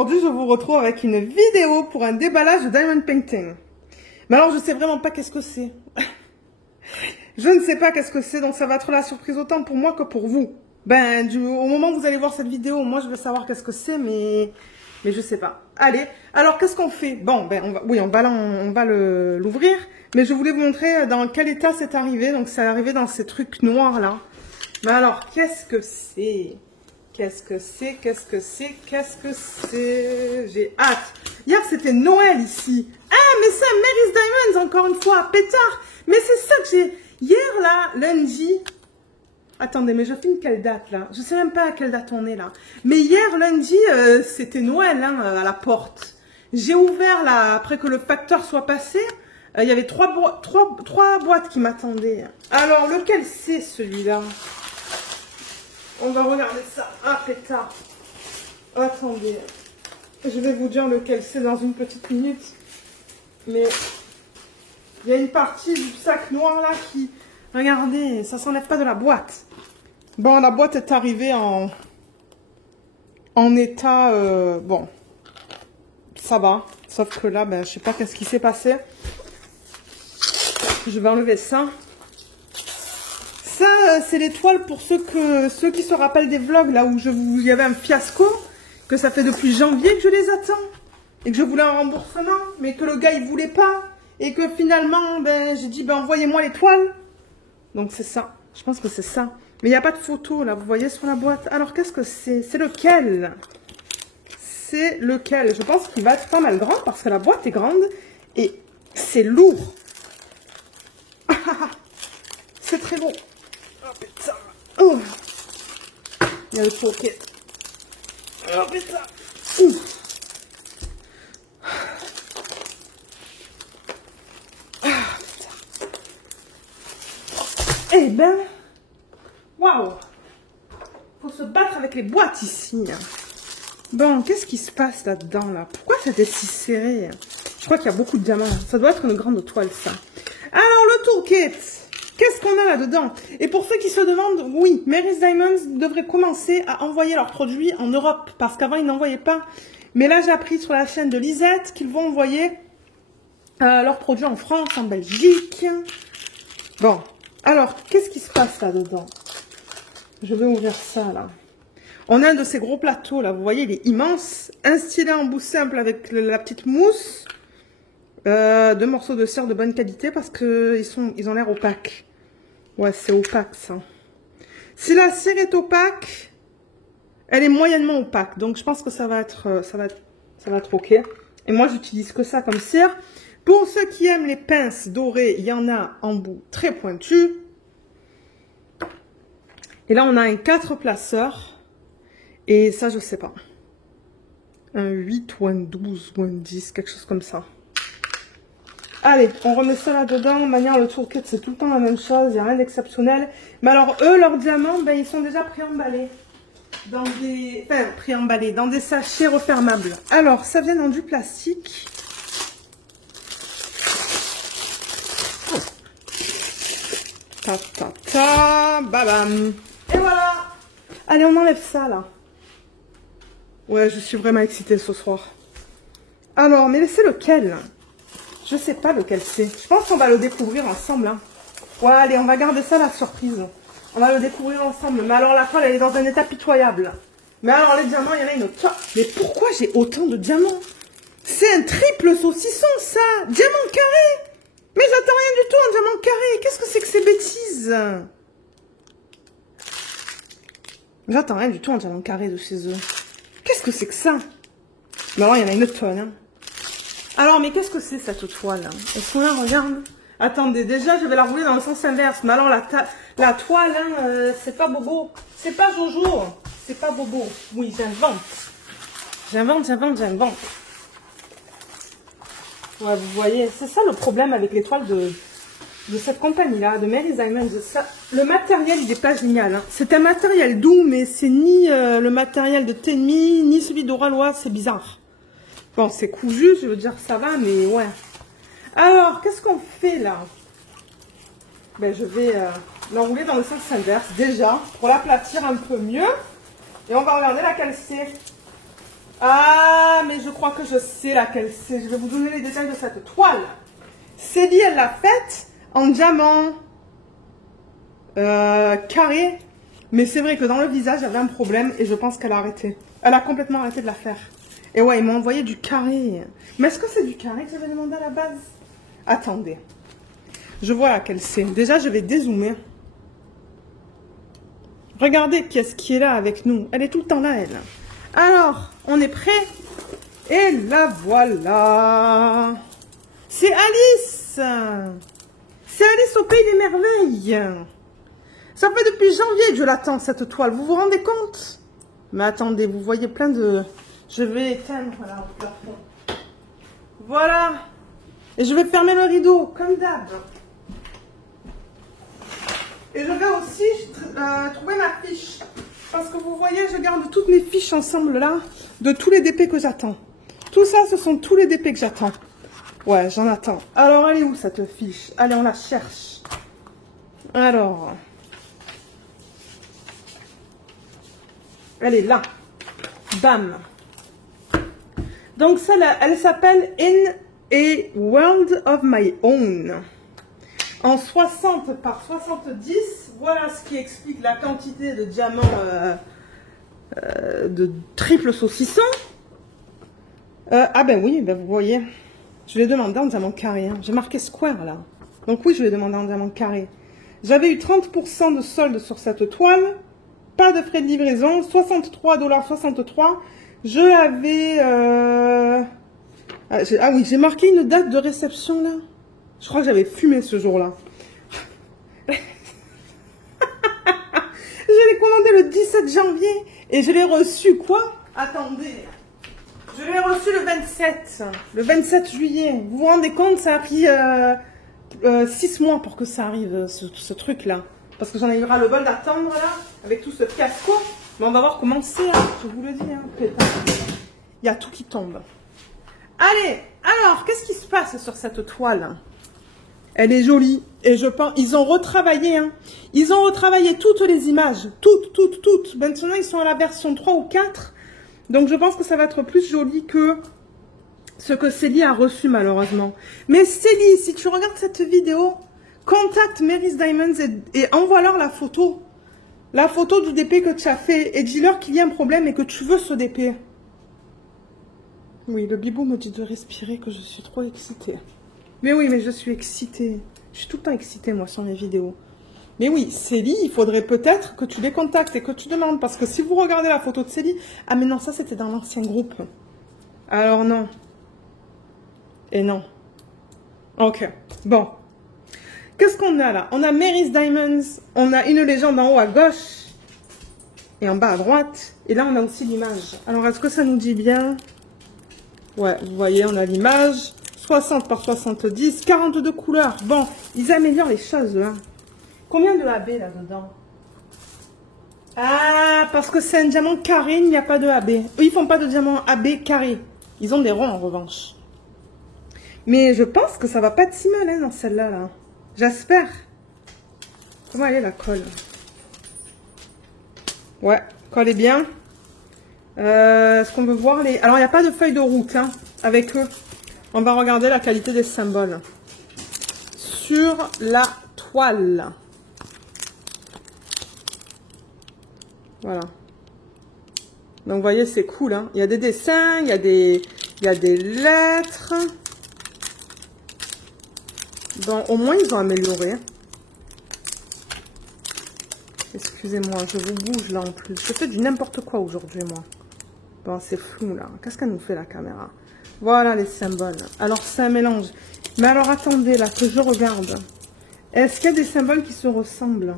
aujourd'hui je vous retrouve avec une vidéo pour un déballage de Diamond Painting. Mais alors je sais vraiment pas qu'est-ce que c'est. Je ne sais pas qu'est-ce que c'est, donc ça va être la surprise autant pour moi que pour vous. Au moment où vous allez voir cette vidéo, moi je veux savoir qu'est-ce que c'est, mais je sais pas. Allez, alors qu'est-ce qu'on fait? Bon, on va l'ouvrir, mais je voulais vous montrer dans quel état c'est arrivé. Donc c'est arrivé dans ces trucs noirs là. Mais alors, qu'est-ce que c'est? Qu'est-ce que c'est? Qu'est-ce que c'est? Qu'est-ce que c'est? J'ai hâte. Hier, c'était Noël ici. Ah, mais c'est Mary's Diamonds, encore une fois, pétard. Mais c'est ça que j'ai... Hier, là, lundi... Attendez, mais je filme quelle date, là? Je sais même pas à quelle date on est, là. Mais hier, lundi, c'était Noël, hein, à la porte. J'ai ouvert, là, après que le facteur soit passé. Il y avait trois boîtes qui m'attendaient. Alors, lequel c'est, celui-là? On va regarder ça. Ah, pétard. Attendez. Je vais vous dire lequel c'est dans une petite minute. Mais il y a une partie du sac noir là qui... Regardez, ça s'enlève pas de la boîte. Bon, la boîte est arrivée en état... bon, ça va. Sauf que là, je sais pas qu'est-ce qui s'est passé. Je vais enlever ça. Ça, c'est l'étoile pour ceux qui se rappellent des vlogs, là où il y avait un fiasco, que ça fait depuis janvier que je les attends, et que je voulais un remboursement, mais que le gars, il voulait pas, et que finalement, j'ai dit, envoyez-moi l'étoile. Donc c'est ça, je pense que c'est ça. Mais il n'y a pas de photo, là, vous voyez, sur la boîte. Alors, qu'est-ce que c'est? C'est lequel? C'est lequel? Je pense qu'il va être pas mal grand, parce que la boîte est grande, et c'est lourd. C'est très beau. Oh putain. Oh. Il y a le tourquet. Oh putain. Ah putain. Eh ben. Waouh. Faut se battre avec les boîtes ici. Bon, qu'est-ce qui se passe là-dedans là? Pourquoi c'était si serré? Je crois qu'il y a beaucoup de diamants. Ça doit être une grande toile ça. Alors le tourquet. Qu'est-ce qu'on a là-dedans? Et pour ceux qui se demandent, oui, Mary's Diamonds devrait commencer à envoyer leurs produits en Europe. Parce qu'avant, ils n'envoyaient pas. Mais là, j'ai appris sur la chaîne de Lisette qu'ils vont envoyer leurs produits en France, en Belgique. Bon, alors, qu'est-ce qui se passe là-dedans? Je vais ouvrir ça, là. On a un de ces gros plateaux, là. Vous voyez, il est immense. Un stylet en bout simple avec la petite mousse. 2 morceaux de cire de bonne qualité parce que ils ont l'air opaques. Ouais, c'est opaque ça. Si la cire est opaque, elle est moyennement opaque. Donc je pense que ça va être ok. Et moi j'utilise que ça comme cire. Pour ceux qui aiment les pinces dorées, il y en a en bout très pointu. Et là on a un 4 placeurs. Et ça je sais pas. Un 8 ou un 12 ou un 10, quelque chose comme ça. Allez, on remet ça là-dedans. De manière, le tourquet, c'est tout le temps la même chose. Il n'y a rien d'exceptionnel. Mais alors, eux, leurs diamants, ils sont déjà préemballés. Dans des... Enfin, préemballés. Dans des sachets refermables. Alors, ça vient dans du plastique. Ta, ta, ta. Babam. Et voilà. Allez, on enlève ça, là. Ouais, je suis vraiment excitée ce soir. Alors, mais c'est lequel? Je sais pas lequel c'est. Je pense qu'on va le découvrir ensemble. Hein. Ouais, allez, on va garder ça la surprise. On va le découvrir ensemble. Mais alors la toile, elle est dans un état pitoyable. Mais alors les diamants, il y en a une autre. Mais pourquoi j'ai autant de diamants? C'est un triple saucisson, ça. Diamant carré. Mais j'attends rien du tout en diamant carré. Qu'est-ce que c'est que ces bêtises? J'attends rien du tout en diamant carré de chez eux. Qu'est-ce que c'est que ça? Mais alors, il y en a une tonne. Hein. Alors, mais qu'est-ce que c'est cette toile? Est-ce qu'on la regarde? Attendez, déjà, je vais la rouler dans le sens inverse. Mais alors, la toile, hein, c'est pas bobo. C'est pas Jojo. C'est pas bobo. Oui, j'invente. J'invente. Ouais, vous voyez, c'est ça le problème avec les toiles de cette compagnie-là, de Mary's Diamonds. Le matériel, il est pas génial. Hein. C'est un matériel doux, mais c'est ni le matériel de Tenmi, ni celui d'Oralois. C'est bizarre. Bon, c'est cousu, je veux dire, ça va, mais ouais. Alors, qu'est-ce qu'on fait, là? Je vais l'enrouler dans le sens inverse, déjà, pour l'aplatir un peu mieux. Et on va regarder laquelle c'est. Ah, mais je crois que je sais laquelle c'est. Je vais vous donner les détails de cette toile. Célie, elle l'a faite en diamant carré. Mais c'est vrai que dans le visage, il y avait un problème et je pense qu'elle a arrêté. Elle a complètement arrêté de la faire. Et ouais, ils m'ont envoyé du carré. Mais est-ce que c'est du carré que j'avais demandé à la base? Attendez. Je vois laquelle c'est. Déjà, je vais dézoomer. Regardez qu'est-ce qui est là avec nous. Elle est tout le temps là, elle. Alors, on est prêt? Et la voilà. C'est Alice. C'est Alice au Pays des Merveilles. Ça fait depuis janvier que je l'attends, cette toile. Vous vous rendez compte? Mais attendez, vous voyez plein de... Je vais éteindre là au plafond. Voilà. Et je vais fermer le rideau, comme d'hab. Et je vais aussi trouver ma fiche. Parce que vous voyez, je garde toutes mes fiches ensemble là, de tous les DP que j'attends. Tout ça, ce sont tous les DP que j'attends. Ouais, j'en attends. Alors, elle est où cette fiche? Allez, on la cherche. Alors... Elle est là. Bam. Donc, celle-là, elle s'appelle In a World of My Own. En 60 par 70, voilà ce qui explique la quantité de diamants de triple saucisson. Ah ben oui, ben vous voyez, je l'ai demandé en diamant carré. Hein. J'ai marqué square là. Donc oui, je l'ai demandé en diamant carré. J'avais eu 30% de solde sur cette toile. Pas de frais de livraison. 63,63 $. Je l'avais... Ah oui, j'ai marqué une date de réception là. Je crois que j'avais fumé ce jour-là. Je l'ai commandé le 17 janvier et je l'ai reçu quoi? Attendez. Je l'ai reçu le 27. Le 27 juillet. Vous vous rendez compte, ça a pris 6 mois pour que ça arrive, ce truc-là. Parce que j'en ai eu ras le bol d'attendre là, avec tout ce fiasco. Mais on va voir comment c'est, hein. Je vous le dis. Hein. Il y a tout qui tombe. Allez, alors, qu'est-ce qui se passe sur cette toile? Elle est jolie. Et je pense, ils ont retravaillé, hein. Ils ont retravaillé toutes les images. Toutes. Maintenant, ils sont à la version 3 ou 4. Donc, je pense que ça va être plus joli que ce que Célie a reçu, malheureusement. Mais Célie, si tu regardes cette vidéo, contacte Mary's Diamonds et envoie-leur la photo. La photo du DP que tu as fait. Et dis-leur qu'il y a un problème et que tu veux ce DP. Oui, le bibou me dit de respirer, que je suis trop excitée. Mais oui, mais je suis excitée. Je suis tout le temps excitée, moi, sur mes vidéos. Mais oui, Célie, il faudrait peut-être que tu les contactes et que tu demandes. Parce que si vous regardez la photo de Célie... Ah, mais non, ça, c'était dans l'ancien groupe. Alors, non. Et non. Ok. Bon. Qu'est-ce qu'on a là? On a Mary's Diamonds. On a une légende en haut à gauche. Et en bas à droite. Et là, on a aussi l'image. Alors, est-ce que ça nous dit bien? Ouais, vous voyez, on a l'image. 60 par 70, 42 couleurs. Bon, ils améliorent les choses, là. Combien de AB là-dedans? Ah, parce que c'est un diamant carré, il n'y a pas de AB. Eux, ils font pas de diamant AB carré. Ils ont des ronds, en revanche. Mais je pense que ça va pas être si mal, hein, dans celle-là, là. J'espère. Comment elle est, la colle? Ouais, colle est bien. Est-ce qu'on veut voir les... Alors, il n'y a pas de feuille de route, hein, avec eux. On va regarder la qualité des symboles. Sur la toile. Voilà. Donc, vous voyez, c'est cool, hein. Il y a des dessins, il y a des lettres. Donc, au moins, ils ont amélioré. Excusez-moi, je vous bouge là en plus. Je fais du n'importe quoi aujourd'hui, moi. Bon, c'est flou, là. Qu'est-ce qu'elle nous fait, la caméra? Voilà les symboles. Alors, c'est un mélange. Mais alors, attendez, là, que je regarde. Est-ce qu'il y a des symboles qui se ressemblent?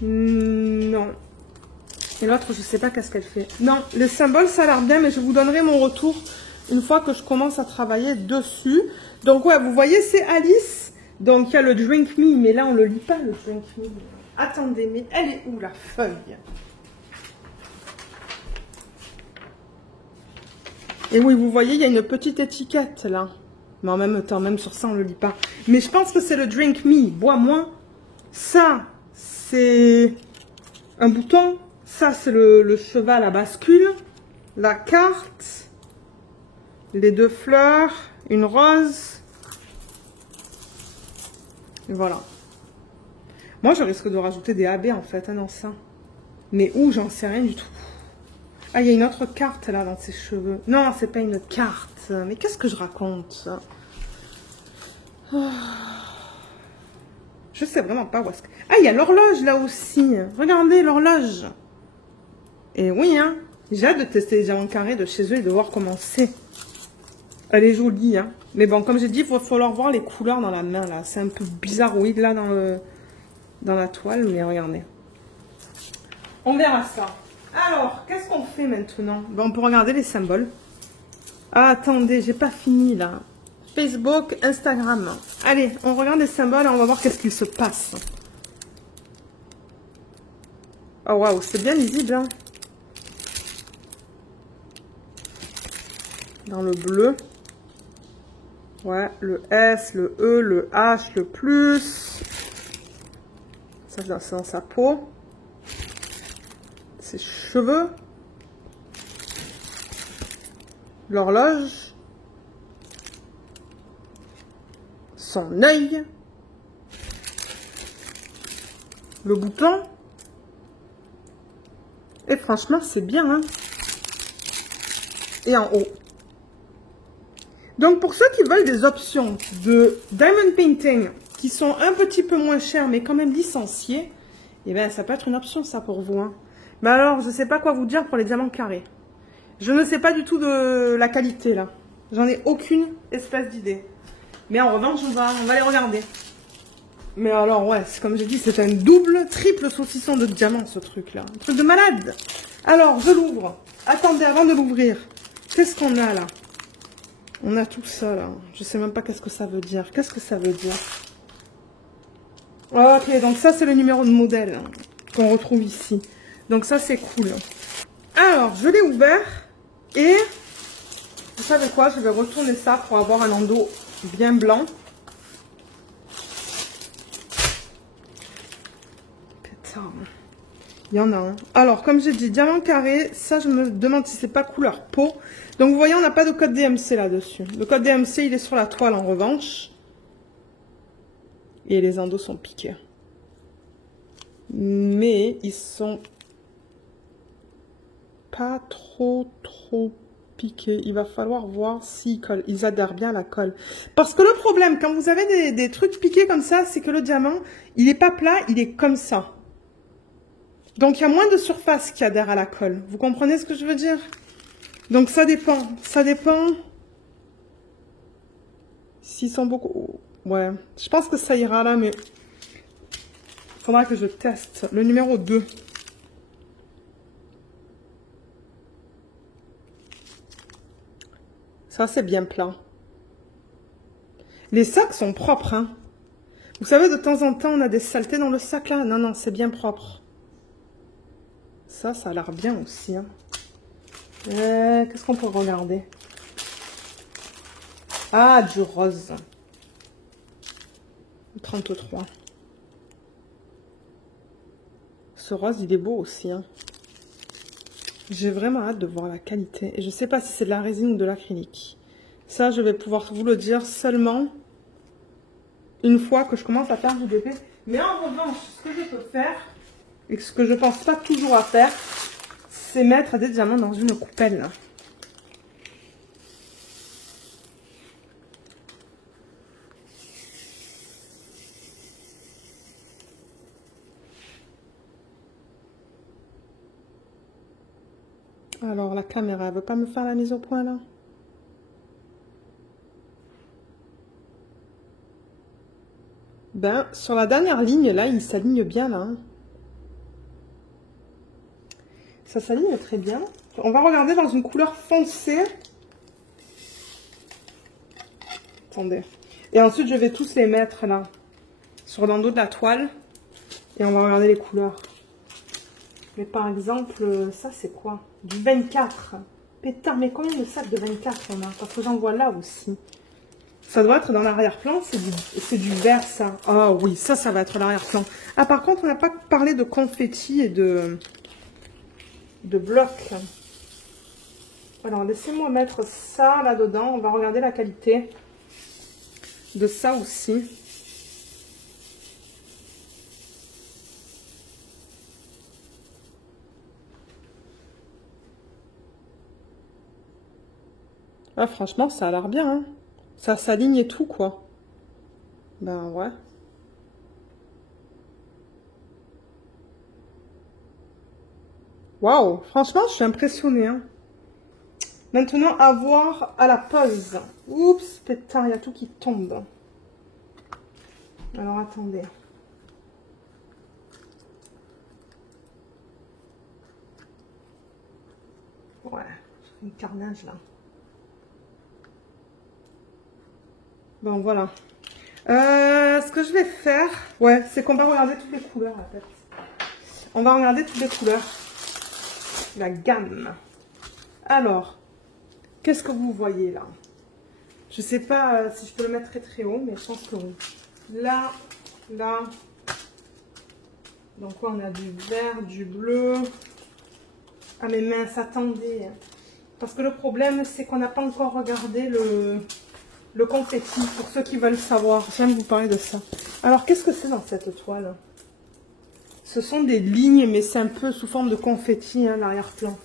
Non. Et l'autre, je sais pas qu'est-ce qu'elle fait. Non, les symboles, ça a l'air bien, mais je vous donnerai mon retour une fois que je commence à travailler dessus. Donc, ouais, vous voyez, c'est Alice. Donc, il y a le Drink Me, mais là, on le lit pas, le Drink Me. Attendez, mais elle est où, la feuille? Et oui, vous voyez, il y a une petite étiquette, là. Mais en même temps, même sur ça, on le lit pas. Mais je pense que c'est le Drink Me. Bois moins. Ça, c'est un bouton. Ça, c'est le cheval à bascule. La carte. Les 2 fleurs. Une rose. Et voilà. Moi, je risque de rajouter des AB en fait, hein, dans ça. Mais où, j'en sais rien du tout. Ah, il y a une autre carte là dans ses cheveux. Non, c'est pas une carte. Mais qu'est-ce que je raconte? Je sais vraiment pas où est-ce que... Ah, il y a l'horloge là aussi. Regardez l'horloge. Et oui, hein. J'ai hâte de tester les diamants carrés de chez eux et de voir comment c'est. Elle est jolie, hein. Mais bon, comme j'ai dit, il va falloir voir les couleurs dans la main là. C'est un peu bizarroïde là dans la toile, mais regardez. On verra ça. Alors, qu'est-ce qu'on fait maintenant? Ben, on peut regarder les symboles. Ah, attendez, j'ai pas fini là. Facebook, Instagram. Allez, on regarde les symboles et on va voir qu'est-ce qu'il se passe. Oh waouh, c'est bien lisible, hein. Dans le bleu. Ouais, le S, le E, le H, le plus. Ça, c'est dans sa peau. Ses cheveux. L'horloge. Son œil. Le bouton. Et franchement, c'est bien, hein. Et en haut. Donc, pour ceux qui veulent des options de diamond painting qui sont un petit peu moins chères, mais quand même licenciées, eh bien, ça peut être une option, ça, pour vous, hein. Mais alors, je ne sais pas quoi vous dire pour les diamants carrés. Je ne sais pas du tout de la qualité, là. J'en ai aucune espèce d'idée. Mais en revanche, on va les regarder. Mais alors, ouais, comme j'ai dit, c'est un double, triple saucisson de diamant, ce truc-là. Un truc de malade. Alors, je l'ouvre. Attendez, avant de l'ouvrir, qu'est-ce qu'on a, là? On a tout ça, là. Je sais même pas qu'est-ce que ça veut dire. Qu'est-ce que ça veut dire? Ok, donc ça, c'est le numéro de modèle hein, qu'on retrouve ici. Donc ça, c'est cool. Alors, je l'ai ouvert. Et, vous savez quoi? Je vais retourner ça pour avoir un endos bien blanc. Putain. Il y en a un. Alors, comme j'ai dit, diamant carré, ça, je me demande si c'est pas couleur peau. Donc, vous voyez, on n'a pas de code DMC là-dessus. Le code DMC, il est sur la toile en revanche. Et les endos sont piqués. Mais, ils sont pas trop piqués. Il va falloir voir s'ils collent. Ils adhèrent bien à la colle. Parce que le problème, quand vous avez des trucs piqués comme ça, c'est que le diamant, il est pas plat, il est comme ça. Donc, il y a moins de surface qui adhère à la colle. Vous comprenez ce que je veux dire? Donc, ça dépend. Ça dépend. S'ils sont beaucoup... Ouais. Je pense que ça ira là, mais... il faudra que je teste. Le numéro 2. Ça, c'est bien plat. Les sacs sont propres, hein. Vous savez, de temps en temps, on a des saletés dans le sac, là. Non, non, c'est bien propre. Ça a l'air bien aussi. Hein. Qu'est-ce qu'on peut regarder? Ah, du rose. 33. Ce rose, il est beau aussi. Hein. J'ai vraiment hâte de voir la qualité. Et je ne sais pas si c'est de la résine ou de l'acrylique. Ça, je vais pouvoir vous le dire seulement une fois que je commence à faire du DP. Mais en revanche, ce que je peux faire... et ce que je pense pas toujours à faire, c'est mettre des diamants dans une coupelle. Alors, la caméra, elle veut pas me faire la mise au point, là? Ben, sur la dernière ligne, là, il s'aligne bien, là. Hein. Ça s'aligne très bien. On va regarder dans une couleur foncée. Attendez. Et ensuite, je vais tous les mettre là, sur l'endos de la toile. Et on va regarder les couleurs. Mais par exemple, ça c'est quoi? Du 24. Pétard, mais combien de sacs de 24 on a? Parce que j'en vois là aussi. Ça doit être dans l'arrière-plan, c'est du vert ça. Ah oui, ça va être l'arrière-plan. Ah par contre, on n'a pas parlé de confetti et de blocs. Alors, laissez-moi mettre ça là-dedans. On va regarder la qualité de ça aussi. Ah, franchement, ça a l'air bien, hein. Ça s'aligne et tout, quoi. Ben, ouais. Waouh, franchement, je suis impressionnée, hein. Maintenant, à voir à la pose. Oups, pétard, il y a tout qui tombe. Alors, attendez. Ouais, j'ai un carnage, là. Bon, voilà. Ce que je vais faire, ouais, c'est qu'on va regarder toutes les couleurs, en fait. On va regarder toutes les couleurs. La gamme. Alors, qu'est-ce que vous voyez, là? Je sais pas si je peux le mettre très très haut, mais je pense que oui. Là, là. Donc, on a du vert, du bleu. Ah, mais mince, attendez. Parce que le problème, c'est qu'on n'a pas encore regardé le confetti, pour ceux qui veulent savoir. J'aime vous parler de ça. Alors, qu'est-ce que c'est dans cette toile? Ce sont des lignes, mais c'est un peu sous forme de confetti, hein, l'arrière-plan.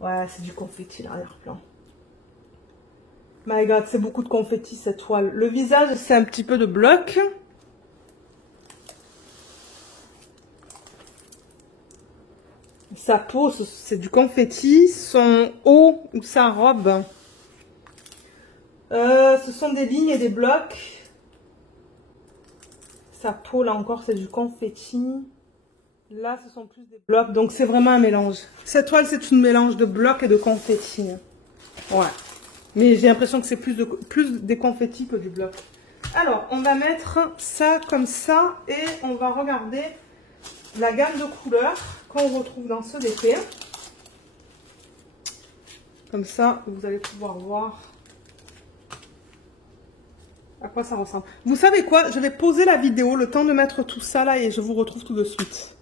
Ouais, c'est du confetti, l'arrière-plan. My God, c'est beaucoup de confetti, cette toile. Le visage, c'est un petit peu de bloc. Sa peau, c'est du confetti. Son haut ou sa robe, ce sont des lignes et des blocs. Sa peau, là encore, c'est du confetti. Là, ce sont plus des blocs. Donc, c'est vraiment un mélange. Cette toile, c'est un mélange de blocs et de confetti. Ouais. Mais j'ai l'impression que c'est plus des confettis que du bloc. Alors, on va mettre ça comme ça. Et on va regarder la gamme de couleurs qu'on retrouve dans ce DP. Comme ça, vous allez pouvoir voir à quoi ça ressemble. Vous savez quoi? Je vais poser la vidéo, le temps de mettre tout ça là, et je vous retrouve tout de suite.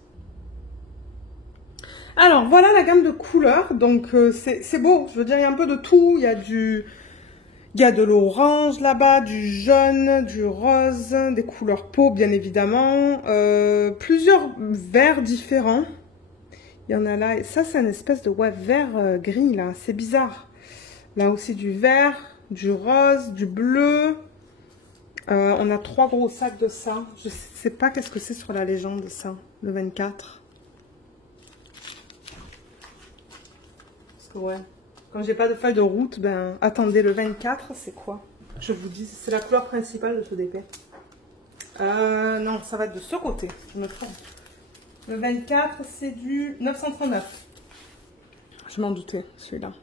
Alors, voilà la gamme de couleurs. Donc, c'est beau. Je veux dire, il y a un peu de tout. Il y a de l'orange là-bas, du jaune, du rose, des couleurs peau, bien évidemment. Plusieurs verts différents. Il y en a là. Et ça, c'est une espèce de vert gris, là. C'est bizarre. Là aussi, du vert, du rose, du bleu. On a 3 gros sacs de ça. Je sais pas qu'est-ce que c'est sur la légende de ça, le 24. Parce que ouais, quand j'ai pas de feuille de route, ben attendez, le 24, c'est quoi? Je vous dis, c'est la couleur principale de ce DP. Non, ça va être de ce côté, je me trompe. Le 24, c'est du 939. Je m'en doutais, celui-là.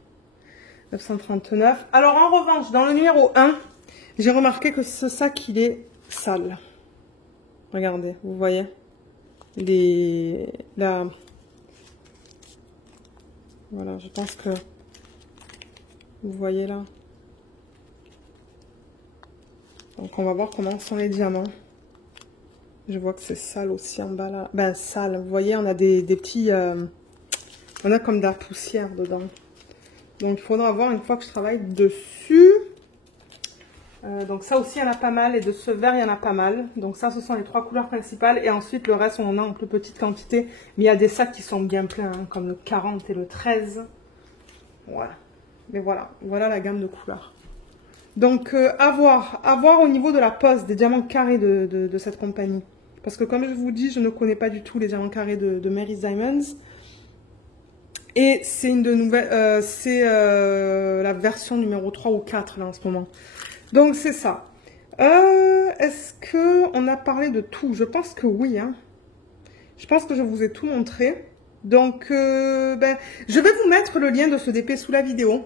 939. Alors, en revanche, dans le numéro 1, j'ai remarqué que ce sac, il est sale. Regardez, vous voyez. Voilà, je pense que vous voyez là. Donc, on va voir comment sont les diamants. Je vois que c'est sale aussi en bas là. Ben, sale. Vous voyez, on a des petits... on a comme de la poussière dedans. Donc, il faudra voir une fois que je travaille dessus. Donc, ça aussi, il y en a pas mal. Et de ce vert, il y en a pas mal. Donc, ça, ce sont les 3 couleurs principales. Et ensuite, le reste, on en a en plus petite quantité. Mais il y a des sacs qui sont bien pleins, hein, comme le 40 et le 13. Voilà. Mais voilà. Voilà la gamme de couleurs. Donc, à voir au niveau de la pose des diamants carrés de cette compagnie. Parce que, comme je vous dis, je ne connais pas du tout les diamants carrés de Mary's Diamonds. Et c'est une de nouvelles, c'est la version numéro 3 ou 4 là en ce moment. Donc c'est ça. Est-ce qu'on a parlé de tout? Je pense que oui. Hein. Je pense que je vous ai tout montré. Donc je vais vous mettre le lien de ce DP sous la vidéo.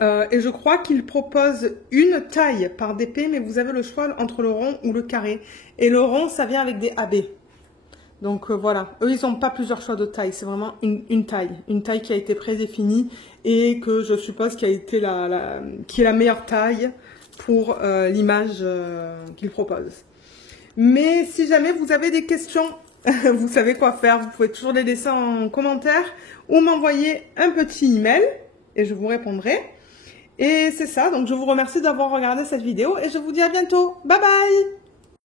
Et je crois qu'il propose une taille par DP, mais vous avez le choix entre le rond ou le carré. Et le rond, ça vient avec des AB. Donc voilà, eux ils n'ont pas plusieurs choix de taille, c'est vraiment une taille qui a été prédéfinie et que je suppose qui a été qui est la meilleure taille pour l'image qu'il propose. Mais si jamais vous avez des questions, vous savez quoi faire. Vous pouvez toujours les laisser en commentaire ou m'envoyer un petit email et je vous répondrai. Et c'est ça, donc je vous remercie d'avoir regardé cette vidéo et je vous dis à bientôt. Bye bye!